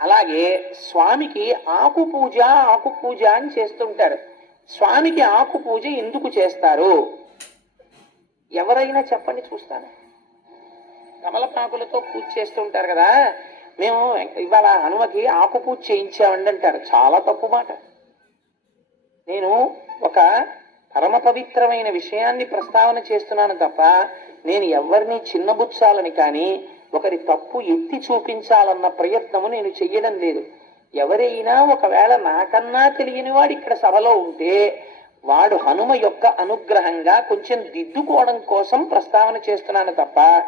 అలాగే స్వామికి ఆకు పూజ ఆకు పూజ అని చేస్తుంటారు. స్వామికి ఆకు పూజ ఎందుకు చేస్తారు? ఎవరైనా చెప్పండి చూస్తాను. కమలపాకులతో పూజ చేస్తుంటారు కదా. మేము ఇవాళ హనుమకి ఆకు పూజ చేయించామండి అంటారు. చాలా తప్పు మాట. నేను ఒక పరమ పవిత్రమైన విషయాన్ని ప్రస్తావన చేస్తున్నాను తప్ప నేను ఎవరిని చిన్నబుచ్చాలని కానీ ఒకరి తప్పు ఎత్తి చూపించాలన్న ప్రయత్నము నేను చెయ్యడం లేదు. ఎవరైనా ఒకవేళ నాకన్నా తెలియని వాడు ఇక్కడ సభలో ఉంటే వాడు హనుమ యొక్క అనుగ్రహంగా కొంచెం దిద్దుకోవడం కోసం ప్రస్తావన చేస్తున్నాను తప్ప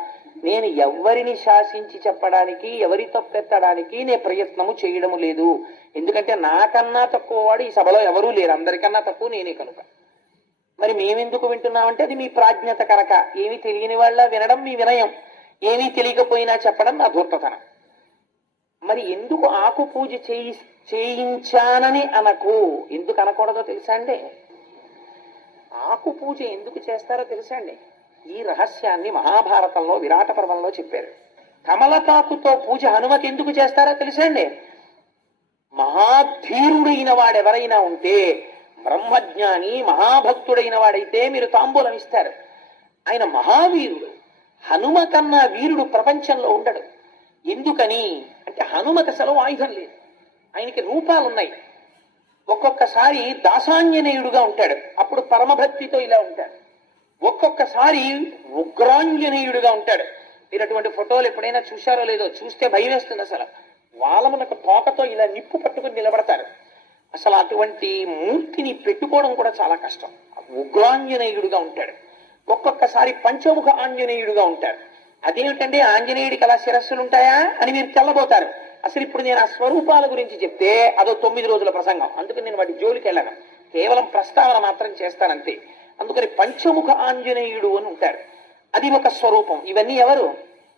నేను ఎవరిని శాసించి చెప్పడానికి ఎవరి తప్పెత్తడానికి నే ప్రయత్నము చేయడము లేదు. ఎందుకంటే నాకన్నా తక్కువ వాడు ఈ సభలో ఎవరూ లేరు. అందరికన్నా తక్కువ నేనే కనుక. మరి మేమెందుకు వింటున్నామంటే అది మీ ప్రాజ్ఞత కనుక. ఏమీ తెలియని వాళ్ళ వినడం మీ వినయం. ఏమీ తెలియకపోయినా చెప్పడం నా ధూర్తతనం. మరి ఎందుకు ఆకు పూజ చేయి చేయించానని అనకు? ఎందుకు అనకూడదో తెలుసా అండి? ఆకు పూజ ఎందుకు చేస్తారో తెలుసా అండి? ఈ రహస్యాన్ని మహాభారతంలో విరాట పర్వంలో చెప్పారు. కమలతాకుతో పూజ హనుమతి ఎందుకు చేస్తారో తెలుసా అండి? మహాధీరుడైన వాడెవరైనా ఉంటే బ్రహ్మజ్ఞాని మహాభక్తుడైన వాడైతే మీరు తాంబూలం ఇస్తారు. ఆయన మహావీరుడు. హనుమ కన్నా వీరుడు ప్రపంచంలో ఉండడు. ఎందుకని? అంటే హనుమకి అసలు ఆయుధం లేదు. ఆయనకి రూపాలు ఉన్నాయి ఒక్కొక్కసారి దాసాంజనేయుడుగా ఉంటాడు. అప్పుడు పరమభక్తితో ఇలా ఉంటాడు. ఒక్కొక్కసారి ఉగ్రాంజనేయుడుగా ఉంటాడు. మీరు అటువంటి ఫోటోలు ఎప్పుడైనా చూశారో లేదో చూస్తే భయం వేస్తుంది అసలు. వాళ్ళమునకు తోకతో ఇలా నిప్పు పట్టుకుని నిలబడతారు. అసలు అటువంటి మూర్తిని పెట్టుకోవడం కూడా చాలా కష్టం. ఉగ్రాంజనేయుడుగా ఉంటాడు. ఒక్కొక్కసారి పంచముఖ ఆంజనేయుడుగా ఉంటాడు అదేమిటండి ఆంజనేయుడికి అలా శిరస్సులు ఉంటాయా అని మీరు తెల్లబోతారు. అసలు ఇప్పుడు నేను ఆ స్వరూపాల గురించి చెప్తే అదో తొమ్మిది రోజుల ప్రసంగం. అందుకని నేను వాటి జోలికి వెళ్ళను. కేవలం ప్రస్తావన మాత్రం చేస్తానంతే. అందుకని పంచముఖ ఆంజనేయుడు అని ఉంటాడు అది ఒక స్వరూపం. ఇవన్నీ ఎవరు?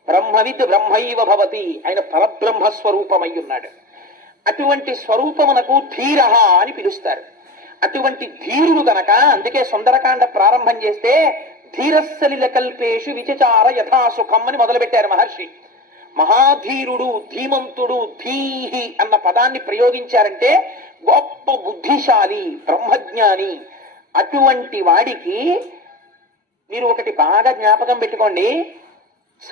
బ్రహ్మవిద్ బ్రహ్మైవ భవతి ఆయన పరబ్రహ్మ స్వరూపమై ఉన్నాడు. అటువంటి స్వరూపమునకు ధీర అని పిలుస్తారు. అటువంటి ధీరుడు గనక అందుకే సుందరకాండ ప్రారంభం చేస్తే ధీరస్సలిల కల్పేషు విచచార యథాసుఖం అని మొదలుపెట్టారు మహర్షి. మహాధీరుడు ధీమంతుడు ధీహి అన్న పదాన్ని ప్రయోగించారంటే గొప్ప బుద్ధిశాలి బ్రహ్మజ్ఞాని అటువంటి వాడికి మీరు ఒకటి బాగా జ్ఞాపకం పెట్టుకోండి.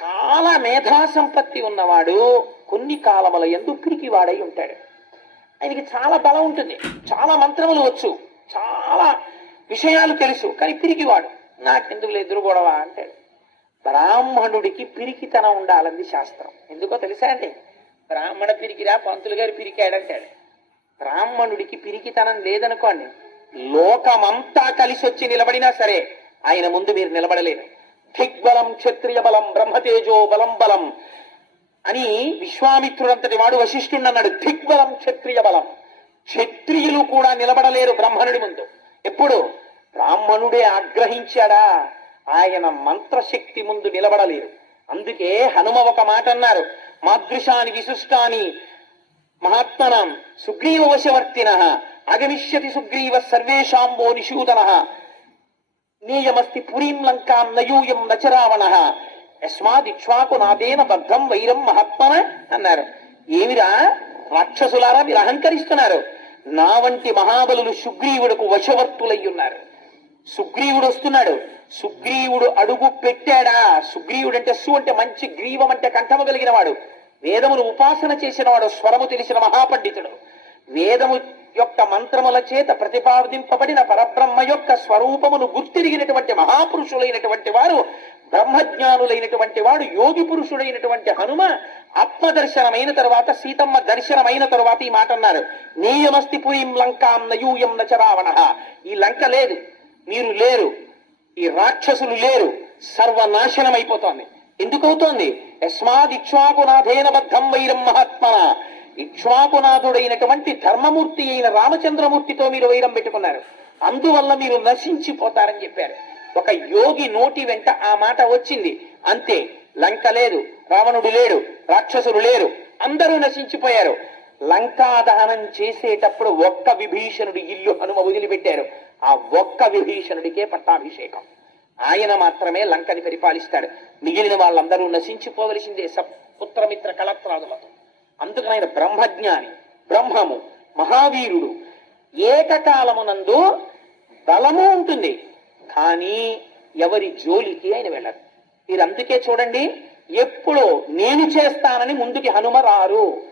చాలా మేధా సంపత్తి ఉన్నవాడు కొన్ని కాలముల ఎందు పిరికి వాడై ఉంటాడు. ఆయనకి చాలా బలం ఉంటుంది. చాలా మంత్రములు వచ్చు. చాలా విషయాలు తెలుసు. కానీ పిరికివాడు నాకెందుకు ఎదురు గొడవ అంటాడు. బ్రాహ్మణుడికి పిరికితనం ఉండాలంది శాస్త్రం. ఎందుకో తెలుసా అండి? బ్రాహ్మణ పిరికిరా పంతులు గారు పిరికాడంటాడు. బ్రాహ్మణుడికి పిరికితనం లేదనుకోండి లోకమంతా కలిసి వచ్చి నిలబడినా సరే ఆయన ముందు మీరు నిలబడలేరు. దిగ్బలం క్షత్రియ బలం బ్రహ్మతేజో బలం బలం అని విశ్వామిత్రుడంతటి వాడు వశిష్ఠుడు అన్నాడు దిగ్బలం క్షత్రియ బలం. క్షత్రియులు కూడా నిలబడలేరు బ్రహ్మణుడి ముందు. ఎప్పుడు? బ్రాహ్మణుడే ఆగ్రహించాడా? ఆయన మంత్రశక్తి ముందు నిలబడలేరు అందుకే హనుమ ఒక మాట అన్నారు. మాదృశాని విశిష్టాని మహాత్మనం సుగ్రీవ వశవర్తిన అగమిష్యతి సుగ్రీవ సర్వేషాంబో నిషూదన. నేయమస్తి పురీం లంకాం నయూయం నచరావణ. యస్మాదిక్ష్వాకు నాదేన బద్ధం వైరం మహాత్మన అన్నారు. ఏమిరా? రాక్షసులారా మీరు అహంకరిస్తున్నారు. నా వంటి మహాబలులు సుగ్రీవుడకు వశవర్తులయ్యున్నారు. ఉన్నారు సుగ్రీవుడు వస్తున్నాడు. సుగ్రీవుడు అడుగు పెట్టాడా? సుగ్రీవుడు అంటే సు అంటే మంచి గ్రీవం అంటే కంఠము కలిగిన వాడు వేదమును ఉపాసన చేసిన వాడు స్వరము తెలిసిన మహాపండితుడు. వేదము యొక్క మంత్రముల చేత ప్రతిపాదింపబడిన పరబ్రహ్మ యొక్క స్వరూపమును గుర్తిరిగినటువంటి మహాపురుషులైనటువంటి వారు బ్రహ్మజ్ఞానులైనటువంటి వాడు యోగి పురుషుడైనటువంటి హనుమ ఆత్మ దర్శనమైన తరువాత సీతమ్మ దర్శనమైన తరువాత ఈ మాట అన్నారు నీయమస్తి పురీం లంకాం నయూయం నచరావణ ఈ లంక లేదు. మీరు లేరు. ఈ రాక్షసులు లేరు. సర్వనాశనం అయిపోతోంది ఎందుకవుతోంది? యస్మాద్ ఇక్ష్వాకునాథేన బద్ధం వైరం మహాత్మన. ఇక్ష్వాకునాథుడైనటువంటి ధర్మమూర్తి అయిన రామచంద్రమూర్తితో మీరు వైరం పెట్టుకున్నారు. అందువల్ల మీరు నశించిపోతారని చెప్పారు. ఒక యోగి నోటి వెంట ఆ మాట వచ్చింది. అంతే లంక లేదు రావణుడు లేడు రాక్షసులు లేరు అందరూ నశించిపోయారు. లంకా దహనం చేసేటప్పుడు ఒక్క విభీషణుడు ఇల్లు హనుమ వదిలిపెట్టారు. ఆ ఒక్క విభీషణుడికే పట్టాభిషేకం. ఆయన మాత్రమే లంకని పరిపాలిస్తాడు. మిగిలిన వాళ్ళందరూ నశించిపోవలసిందే సపుత్రమిత్ర కళత్రాదులతో. అందుకని ఆయన బ్రహ్మజ్ఞాని బ్రహ్మము మహావీరుడు. ఏకకాలమునందు బలము ఉంటుంది. కానీ ఎవరి జోలికి ఆయన వెళ్ళరు. మీరు అందుకే చూడండి ఎప్పుడో నేను చేస్తానని ముందుకి హనుమ రారు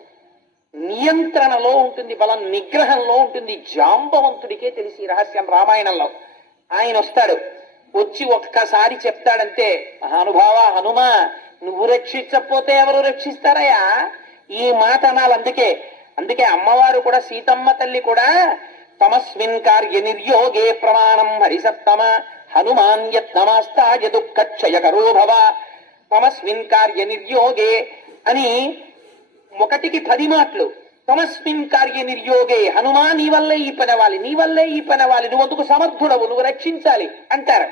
నియంత్రణలో ఉంటుంది బలం నిగ్రహంలో ఉంటుంది. జాంబవంతుడికే తెలిసి రహస్యం రామాయణంలో. ఆయన వస్తాడు. వచ్చి ఒక్కసారి చెప్తాడంతే మహానుభావ హనుమ నువ్వు రక్షించకపోతే ఎవరు రక్షిస్తారయ్యా? ఈ మాట అనాలి అందుకే. అందుకే అమ్మవారు కూడా సీతమ్మ తల్లి కూడా తమస్మిన్ కార్య నిర్యోగే ప్రమాణం హరిసత్తమ హనుమాన్ యత్నమాస్తాయ దుఃఖక్షయకరో భవ తమస్మిన్ కార్య నిర్యోగే అని ఒకటికి పది మాటలు. తమస్మిన్ కార్య నిర్యోగే హనుమా నీ వల్లే ఈ పనవాలి నీ వల్లే ఈ పనవాలి నువ్వు అందుకు సమర్థుడవు నువ్వు రక్షించాలి అంటారు.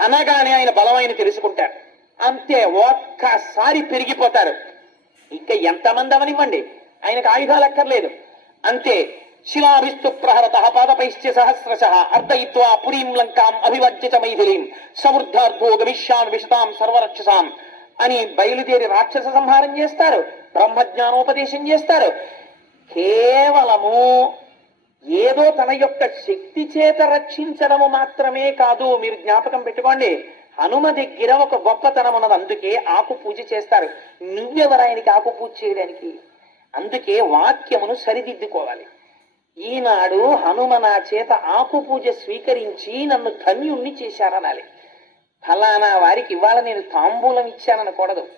అనగానే ఆయన బలమైన తెలుసుకుంటారు అంతే ఒక్కసారి పెరిగిపోతారు. ఇంకా ఎంతమంది అవనివ్వండి? ఆయనకు ఆయుధాలు అక్కర్లేదు. అంతే శిలాభిస్తు ప్రహరత పాదపైశ్చ సహస్రశ అర్ధయిత్వా పురీం లంకాం అభివర్జిత మైథిలీం సమృద్ధార్థో గమిష్యాన్ విషతాం సర్వరక్షసాం అని బయలుదేరి రాక్షస సంహారం చేస్తారు. బ్రహ్మజ్ఞానోపదేశం చేస్తారు. కేవలము ఏదో తన యొక్క శక్తి చేత రక్షించడము మాత్రమే కాదు మీరు జ్ఞాపకం పెట్టుకోండి. హనుమ దగ్గర ఒక గొప్పతనం ఉన్నది అందుకే ఆకు పూజ చేస్తారు. నువ్వెవరాయనికి ఆకు పూజ చేయడానికి? అందుకే వాక్యమును సరిదిద్దుకోవాలి. ఈనాడు హనుమ నా చేత ఆకు పూజ స్వీకరించి నన్ను ధన్యుణ్ణి చేశారనాలి. ఫలానా వారికి ఇవాళ నేను తాంబూలం ఇచ్చాననకూడదు.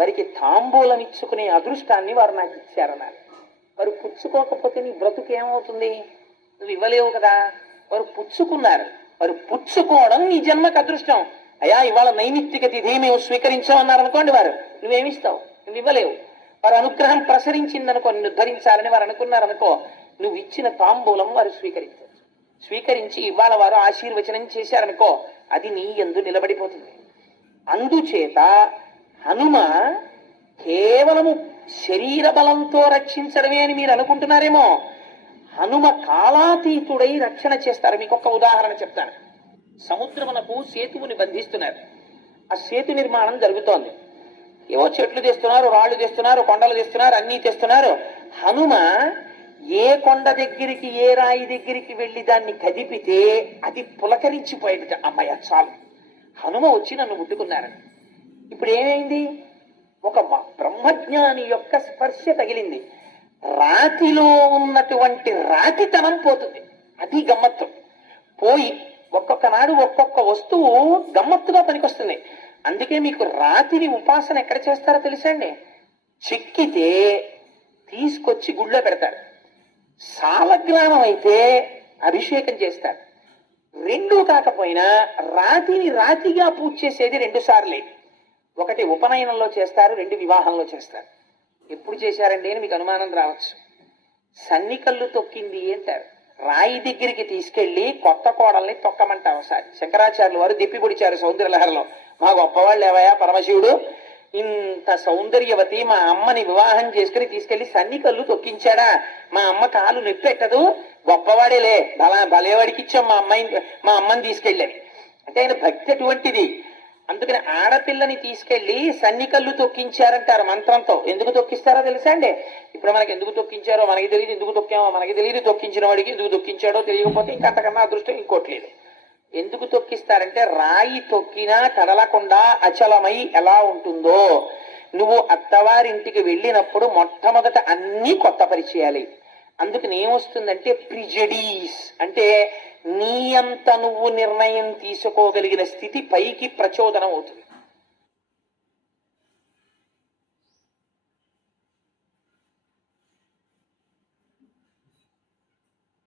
వారికి తాంబూలం ఇచ్చుకునే అదృష్టాన్ని వారు నాకు ఇచ్చారన్నారు. వారు పుచ్చుకోకపోతే నీ బ్రతుకేమవుతుంది నువ్వు ఇవ్వలేవు కదా. వారు పుచ్చుకున్నారు. వారు పుచ్చుకోవడం నీ జన్మకు అదృష్టం. అయ్యా ఇవాళ నైమిత్తిక తిథి మేము స్వీకరించామన్నారు అనుకోండి వారు. నువ్వేమిస్తావు? నువ్వు ఇవ్వలేవు. వారు అనుగ్రహం ప్రసరించిందనుకో నిన్ను ధరించాలని వారు అనుకున్నారనుకో నువ్వు ఇచ్చిన తాంబూలం వారు స్వీకరించారు స్వీకరించి ఇవాళ వారు ఆశీర్వచనం చేశారనుకో అది నీ ఎందు నిలబడిపోతుంది. అందుచేత హనుమ కేవలము శరీర బలంతో రక్షించడమే అని మీరు అనుకుంటున్నారేమో. హనుమ కాలాతీతుడై రక్షణ చేస్తారు. మీకు ఒక ఉదాహరణ చెప్తాను. సముద్రమునకు సేతువుని బంధిస్తున్నారు. ఆ సేతు నిర్మాణం జరుగుతోంది. ఏవో చెట్లు తెస్తున్నారు రాళ్ళు తెస్తున్నారు కొండలు తెస్తున్నారు అన్నీ తెస్తున్నారు. హనుమ ఏ కొండ దగ్గరికి ఏ రాయి దగ్గరికి వెళ్ళి దాన్ని కదిపితే అది పులకరించిపోయేట అమ్మయ్య చాలు. హనుమ వచ్చి నన్ను ముట్టుకున్నారని. ఇప్పుడు ఏమైంది ఒక బ్రహ్మజ్ఞాని యొక్క స్పర్శ తగిలింది. రాతిలో ఉన్నటువంటి రాతితనం పోతుంది. అది గమ్మత్తు. పోయి ఒక్కొక్క నాడు ఒక్కొక్క వస్తువు గమ్మత్తుగా పనికొస్తుంది. అందుకే మీకు రాతిని ఉపాసన ఎక్కడ చేస్తారో తెలుసండి? చెక్కితే తీసుకొచ్చి గుళ్ళో పెడతారు. సాలగ్రామం అయితే అభిషేకం చేస్తారు. రెండు కాకపోయినా రాతిని రాతిగా పూజ చేసేది రెండు సార్లే. ఒకటి ఉపనయనంలో చేస్తారు రెండు వివాహంలో చేస్తారు. ఎప్పుడు చేశారండి అని మీకు అనుమానం రావచ్చు. సన్నికల్లు తొక్కింది అంటారు. రాయి దగ్గరికి తీసుకెళ్ళి కొత్త కోడల్ని తొక్కమంటారు ఒకసారి. శంకరాచార్యులు వారు దిప్పిపొడిచారు పొడిచారు మా గొప్పవాళ్ళు ఏవయా పరమశివుడు? ఇంత సౌందర్యవతి మా అమ్మని వివాహం చేసుకుని తీసుకెళ్ళి సన్నికల్లు తొక్కించాడా? మా అమ్మ కాలు నొప్పెట్టదు గొప్పవాడేలే. బలా భలేవాడికి ఇచ్చాం మా అమ్మాయిని మా అమ్మని తీసుకెళ్ళని. అంటే ఆయన భక్తి అటువంటిది. అందుకని ఆడపిల్లని తీసుకెళ్ళి సన్నికల్లు తొక్కించారంటారు మంత్రంతో. ఎందుకు తొక్కిస్తారో తెలుసా అండి? ఇప్పుడు మనకి ఎందుకు తొక్కించారో మనకి తెలియదు ఎందుకు తొక్కామో మనకి తెలియదు తొక్కించిన వాడికి ఎందుకు తొక్కించాడో తెలియకపోతే ఇంకా అంతకన్నా అదృష్టం ఇంకోట్లేదు ఎందుకు తొక్కిస్తారంటే రాయి తొక్కినా కదలకుండా అచలమై ఎలా ఉంటుందో. నువ్వు అత్తవారింటికి వెళ్ళినప్పుడు మొట్టమొదట అన్నీ కొత్త పరిచయాలి అందుకని ఏమొస్తుందంటే ప్రిజడీస్. అంటే నీ అంత నువ్వు నిర్ణయం తీసుకోగలిగిన స్థితి పైకి ప్రచోదనం అవుతుంది